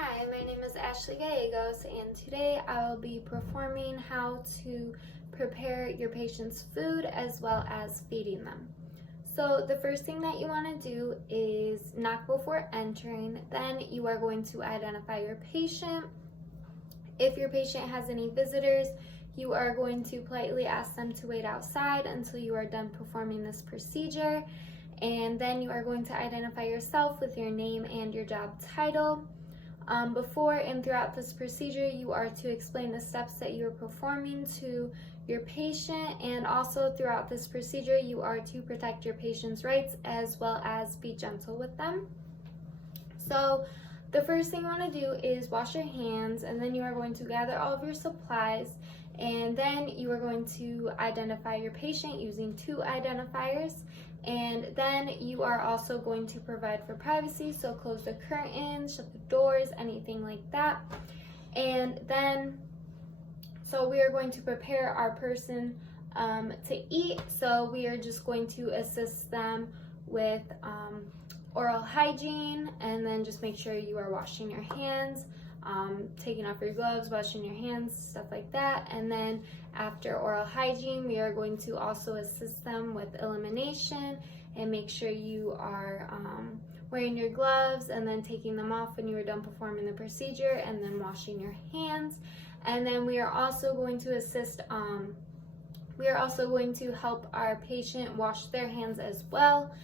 Hi, my name is Ashley Gallegos, and today I will be performing how to prepare your patient's food as well as feeding them. So the first thing that you want to do is knock before entering. Then you are going to identify your patient. If your patient has any visitors, you are going to politely ask them to wait outside until you are done performing this procedure. And then you are going to identify yourself with your name and your job title. Before and throughout this procedure, you are to explain the steps that you are performing to your patient, and also throughout this procedure, you are to protect your patient's rights as well as be gentle with them. So the first thing you want to do is wash your hands, and then you are going to gather all of your supplies, and then you are going to identify your patient using 2 identifiers. And then you are also going to provide for privacy, so close the curtains, shut the doors, anything like that. And then, so we are going to prepare our person to eat. So we are just going to assist them with oral hygiene, and then just make sure you are washing your hands, taking off your gloves, washing your hands, stuff like that. And then after oral hygiene, we are going to also assist them with elimination and make sure you are wearing your gloves and then taking them off when you are done performing the procedure, and then washing your hands. And then we are also going to assist, we are also going to help our patient wash their hands as well.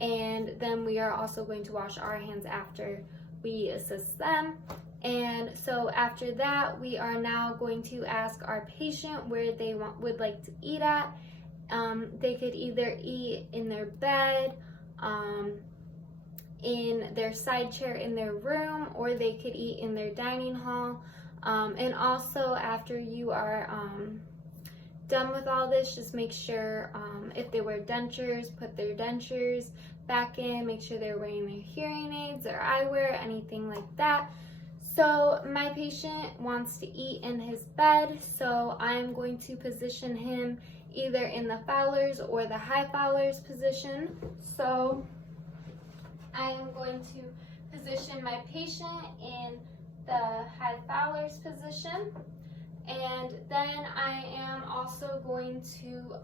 And then we are also going to wash our hands after we assist them. And so after that, we are now going to ask our patient where they would like to eat at. They could either eat in their bed, in their side chair in their room, or they could eat in their dining hall. And also after you are done with all this, just make sure if they wear dentures, put their dentures back in, make sure they're wearing their hearing aids or eyewear, anything like that. So my patient wants to eat in his bed, so I'm going to position him either in the Fowler's or the high Fowler's position. So I am going to position my patient in the high Fowler's position, and then I am also going to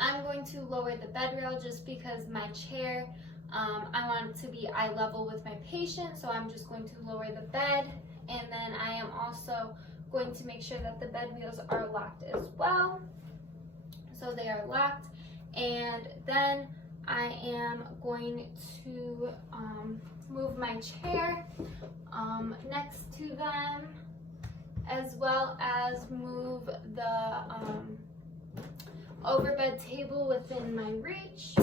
I'm going to lower the bed rail just because my chair, I want it to be eye level with my patient, so I'm just going to lower the bed. And then I am also going to make sure that the bed wheels are locked as well. So they are locked. And then I am going to move my chair next to them, as well as move the overbed table within my reach.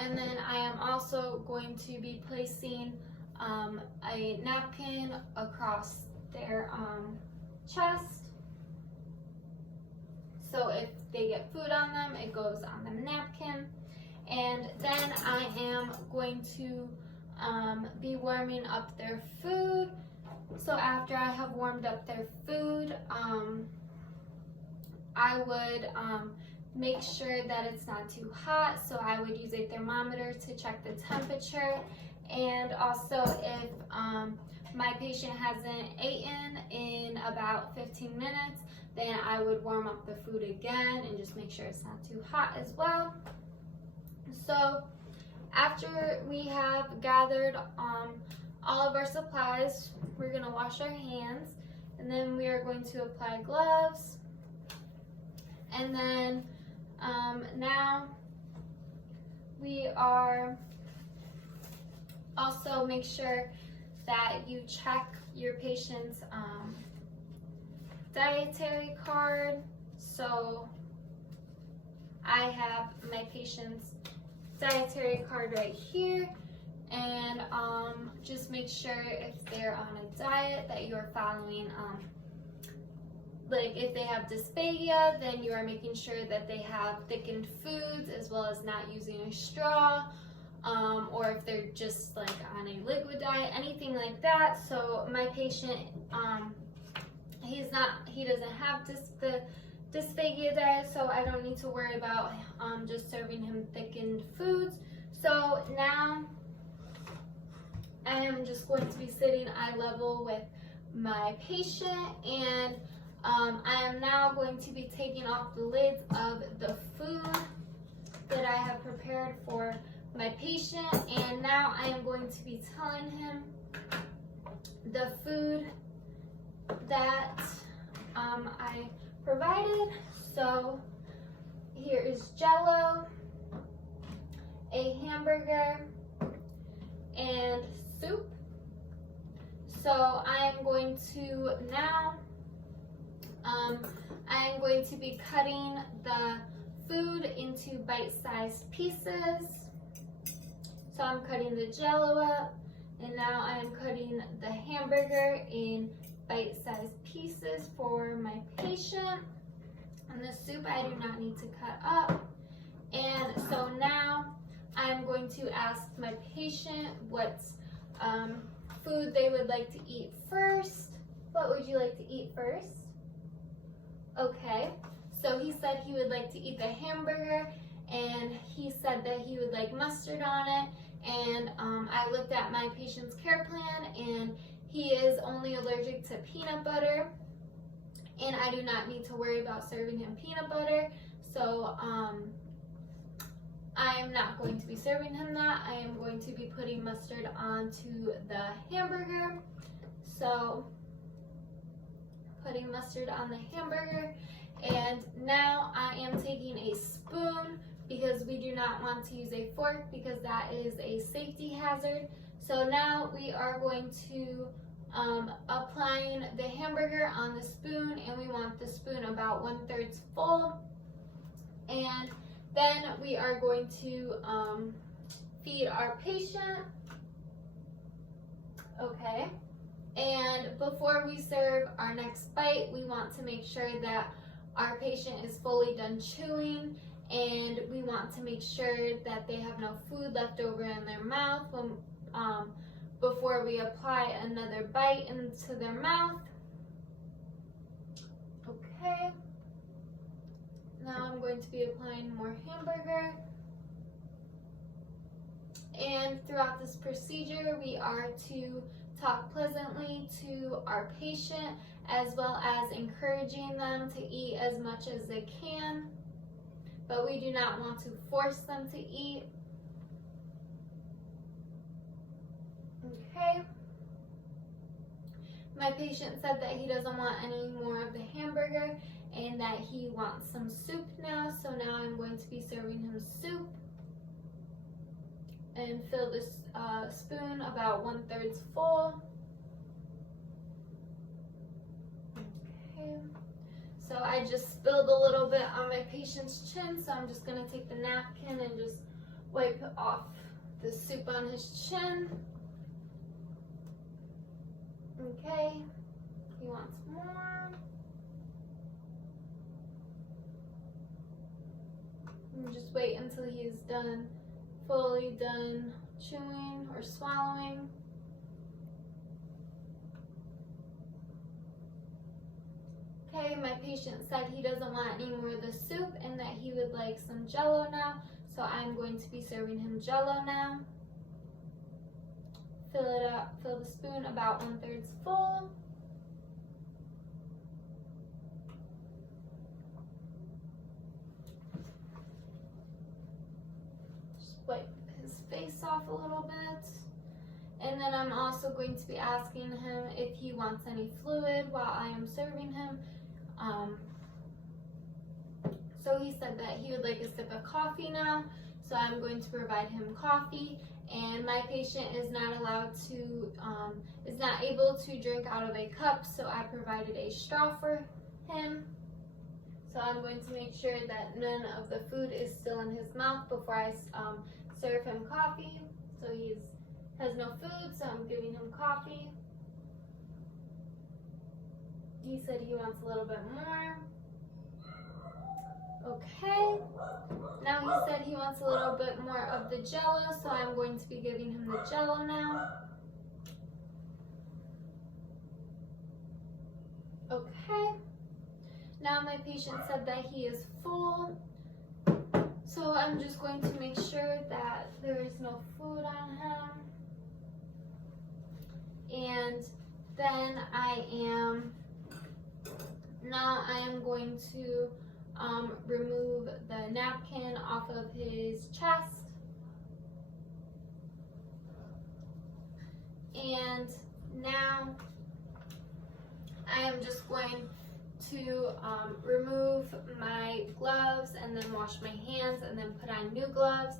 And then I am also going to be placing a napkin across their chest. So if they get food on them, it goes on the napkin. And then I am going to be warming up their food. So after I have warmed up their food, I would make sure that it's not too hot, so I would use a thermometer to check the temperature. And also if my patient hasn't eaten in about 15 minutes, then I would warm up the food again and just make sure it's not too hot as well. So after we have gathered all of our supplies, we're going to wash our hands, and then we are going to apply gloves. And then now we are also make sure that you check your patient's dietary card. So I have my patient's dietary card right here, and just make sure if they're on a diet that you're following like if they have dysphagia, then you are making sure that they have thickened foods as well as not using a straw, or if they're just like on a liquid diet, anything like that. So my patient, he doesn't have the dysphagia diet, so I don't need to worry about just serving him thickened foods. So now I am just going to be sitting eye level with my patient, and I am now going to be taking off the lids of the food that I have prepared for my patient, and now I am going to be telling him the food that I provided. So here is Jell-O, a hamburger, and soup. So I am going to now, I am going to be cutting the food into bite-sized pieces. So I'm cutting the Jell-O up, and now I am cutting the hamburger in bite-sized pieces for my patient. And the soup I do not need to cut up. And so now I'm going to ask my patient what food they would like to eat first. What would you like to eat first? Okay, so he said he would like to eat the hamburger, and he said that he would like mustard on it. And I looked at my patient's care plan, and he is only allergic to peanut butter, and I do not need to worry about serving him peanut butter. So I'm not going to be serving him that. I am going to be putting mustard onto the hamburger. So putting mustard on the hamburger, and now I am taking a spoon because we do not want to use a fork because that is a safety hazard. So now we are going to applying the hamburger on the spoon, and we want the spoon about 1/3 full. And then we are going to feed our patient. Okay. And before we serve our next bite, we want to make sure that our patient is fully done chewing, and we want to make sure that they have no food left over in their mouth when, before we apply another bite into their mouth. Okay. Now I'm going to be applying more hamburger. And throughout this procedure, we are to talk pleasantly to our patient, as well as encouraging them to eat as much as they can, but we do not want to force them to eat. Okay. My patient said that he doesn't want any more of the hamburger and that he wants some soup now, so now I'm going to be serving him soup. And fill this spoon about 1/3 full. Okay. So I just spilled a little bit on my patient's chin, so I'm just gonna take the napkin and just wipe off the soup on his chin. Okay, he wants more. And just wait until he's done. Fully done chewing or swallowing. Okay, my patient said he doesn't want any more of the soup and that he would like some Jell-O now, so I'm going to be serving him Jell-O now. Fill it up, fill the spoon about 1/3 full. Wipe his face off a little bit. And then I'm also going to be asking him if he wants any fluid while I am serving him. So he said that he would like a sip of coffee now, so I'm going to provide him coffee. And my patient is not allowed to, is not able to drink out of a cup, so I provided a straw for him. So I'm going to make sure that none of the food is still in his mouth before I serve him coffee. So he has no food, so I'm giving him coffee. He said he wants a little bit more. Okay. Now he said he wants a little bit more of the Jell-O, so I'm going to be giving him the Jell-O now. Okay. Now my patient said that he is full, so I'm just going to make sure that there is no food on him. And then I am going to remove the napkin off of his chest. And now I am just going to remove my gloves and then wash my hands and then put on new gloves.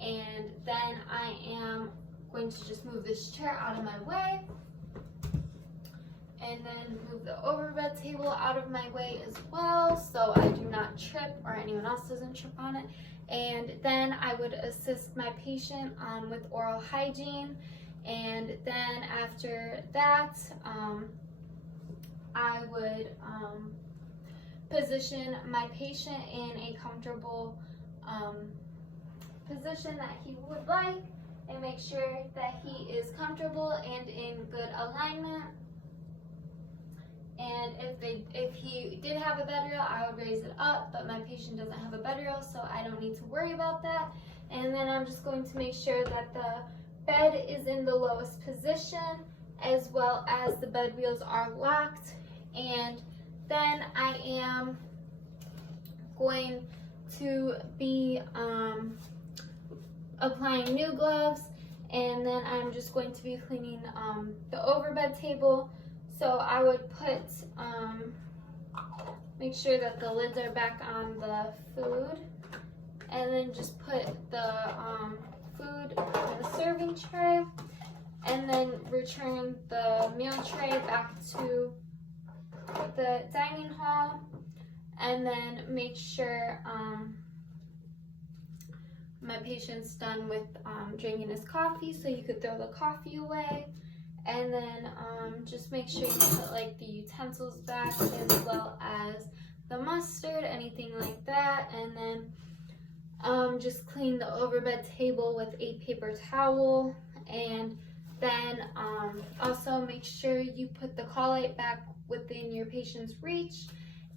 And then I am going to just move this chair out of my way and then move the overbed table out of my way as well so I do not trip or anyone else doesn't trip on it. And then I would assist my patient with oral hygiene. And then after that, I would position my patient in a comfortable position that he would like and make sure that he is comfortable and in good alignment. And if he did have a bed rail, I would raise it up, but my patient doesn't have a bed rail, so I don't need to worry about that. And then I'm just going to make sure that the bed is in the lowest position as well as the bed wheels are locked. And then I am going to be applying new gloves, and then I'm just going to be cleaning the overbed table. So I would put, make sure that the lids are back on the food, and then just put the food in the serving tray, and then return the meal tray back to the dining hall, and then make sure my patient's done with drinking his coffee, so you could throw the coffee away. And then just make sure you put like the utensils back as well as the mustard, anything like that. And then just clean the overbed table with a paper towel. And then also make sure you put the call-light back within your patient's reach.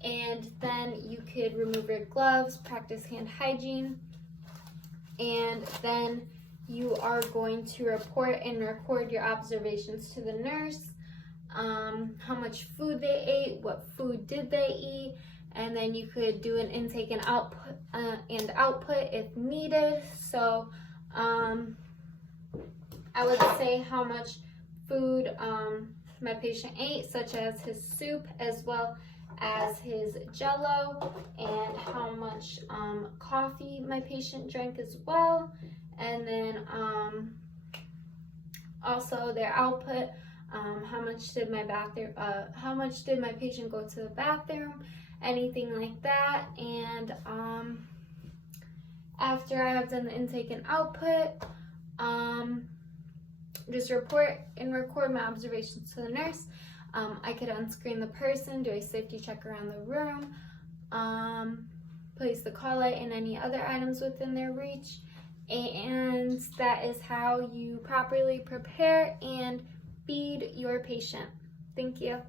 And then you could remove your gloves, practice hand hygiene. And then you are going to report and record your observations to the nurse, how much food they ate, what food did they eat, and then you could do an intake and output if needed. So I would say how much food my patient ate, such as his soup as well as his Jello, and how much coffee my patient drank as well. And then also their output, how much did my patient go to the bathroom, anything like that. And after I have done the intake and output, just report and record my observations to the nurse. I could unscreen the person, do a safety check around the room, place the call light and any other items within their reach. And that is how you properly prepare and feed your patient. Thank you.